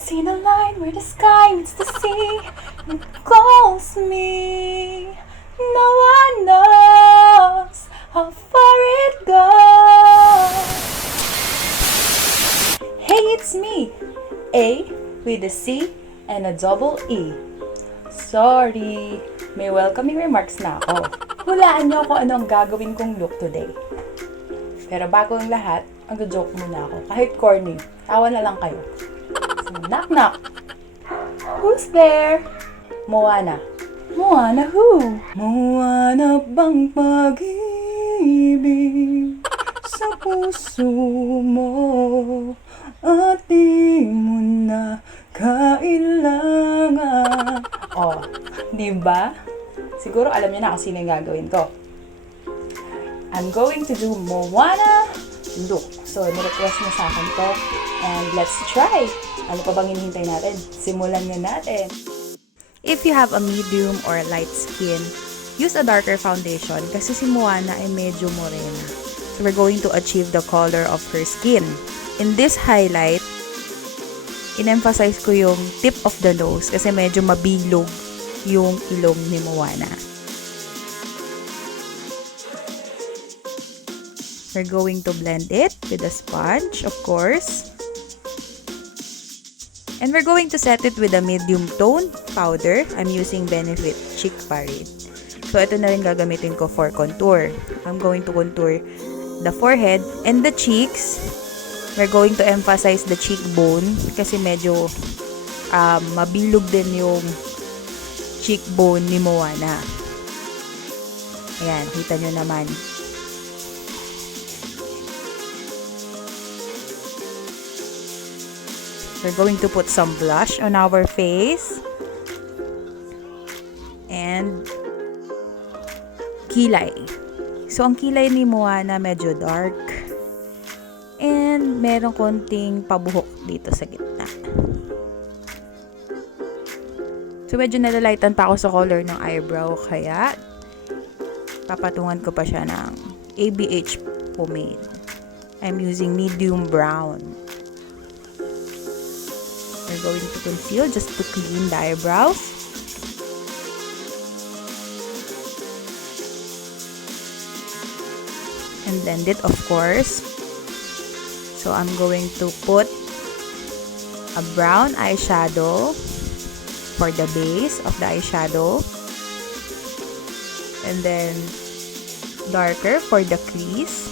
See the line where the sky meets the sea, and it calls me. No one knows how far it goes. Hey, it's me, A with a C and a double E. Sorry, may welcoming remarks na ako. Hulaan niyo kung ano ang gagawin kong look today. Pero bago ang lahat, mag-joke muna ako. Kahit corny, tawa na lang kayo. So, knock knock! Who's there? Moana. Moana who? Moana bang pag-ibig sa puso mo at di mo na kailangan. Oh, di ba? Siguro alam niyo na kung sino yung gagawin ko. I'm going to do Moana look. So, nirequest niya sa akin to. And let's try! Ano pa bang hinihintay natin? Simulan na natin! If you have a medium or light skin, use a darker foundation kasi si Moana ay medyo morena. So, we're going to achieve the color of her skin. In this highlight, in-emphasize ko yung tip of the nose kasi medyo mabilog yung ilong ni Moana. We're going to blend it with a sponge, of course. And we're going to set it with a medium tone powder. I'm using Benefit Cheek Parade. So, ito na rin gagamitin ko for contour. I'm going to contour the forehead and the cheeks. We're going to emphasize the cheekbone kasi medyo mabilog din yung cheekbone ni Moana. Ayan, kita nyo naman. We're going to put some blush on our face. And kilay. So, ang kilay ni Moana medyo dark. And meron konting pabuhok dito sa gitna. So, medyo nalalightan pa ako sa color ng eyebrow. Kaya, papatungan ko pa siya ng ABH pomade. I'm using medium brown. We're going to conceal just to clean the eyebrows. And blend it, of course. So, I'm going to put a brown eyeshadow for the base of the eyeshadow. And then, darker for the crease.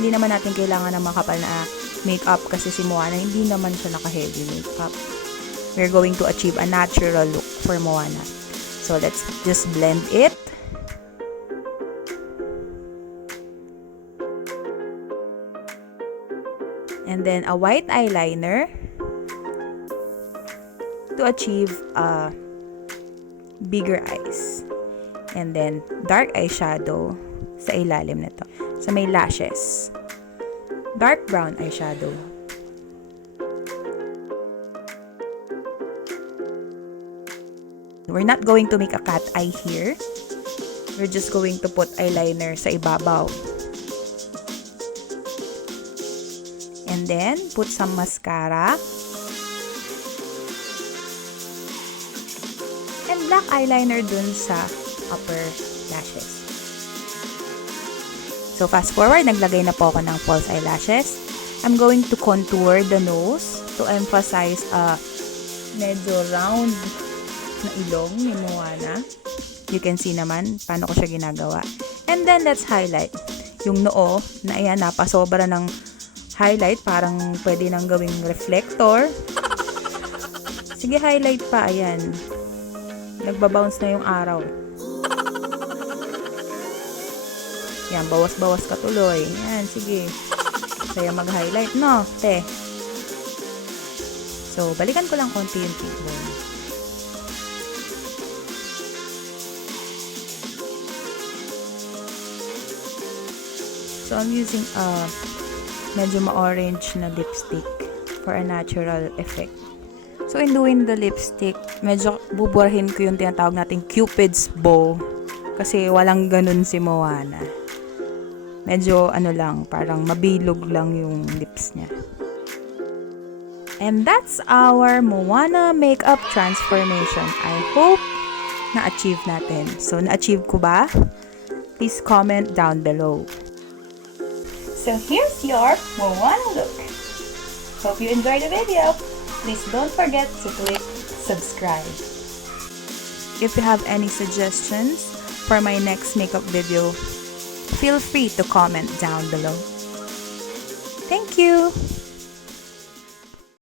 Hindi naman natin kailangan ng makapal na makeup kasi si Moana hindi naman siya naka-heavy makeup. We're going to achieve a natural look for Moana. So, let's just blend it. And then, a white eyeliner to achieve bigger eyes. And then, dark eyeshadow sa ilalim nito. Sa may lashes. Dark brown eyeshadow. We're not going to make a cat eye here. We're just going to put eyeliner sa ibabaw. And then, put some mascara. And black eyeliner dun sa upper lashes. So, fast forward, naglagay na po ako ng false eyelashes. I'm going to contour the nose to emphasize medyo round na ilong ni Moana. You can see naman paano ko siya ginagawa. And then, let's highlight. Yung noo, na ayan, napasobra ng highlight. Parang pwede nang gawing reflector. Sige, highlight pa. Ayan. Nagbabounce na yung araw. Yan, bawas-bawas ka tuloy. Yan, sige. Kaya mag-highlight, no? Te. So, balikan ko lang konti yung cheekbone. So, I'm using medyo ma-orange na lipstick for a natural effect. So, in doing the lipstick, Medyo buburahin ko yung tinatawag nating Cupid's bow. Kasi walang ganun si Moana. Medyo lang, parang mabilog lang yung lips niya. And that's our Moana makeup transformation. I hope na-achieve natin. So, na-achieve ko ba? Please comment down below. So, here's your Moana look. Hope you enjoyed the video. Please don't forget to click subscribe. If you have any suggestions for my next makeup video, feel free to comment down below. Thank you!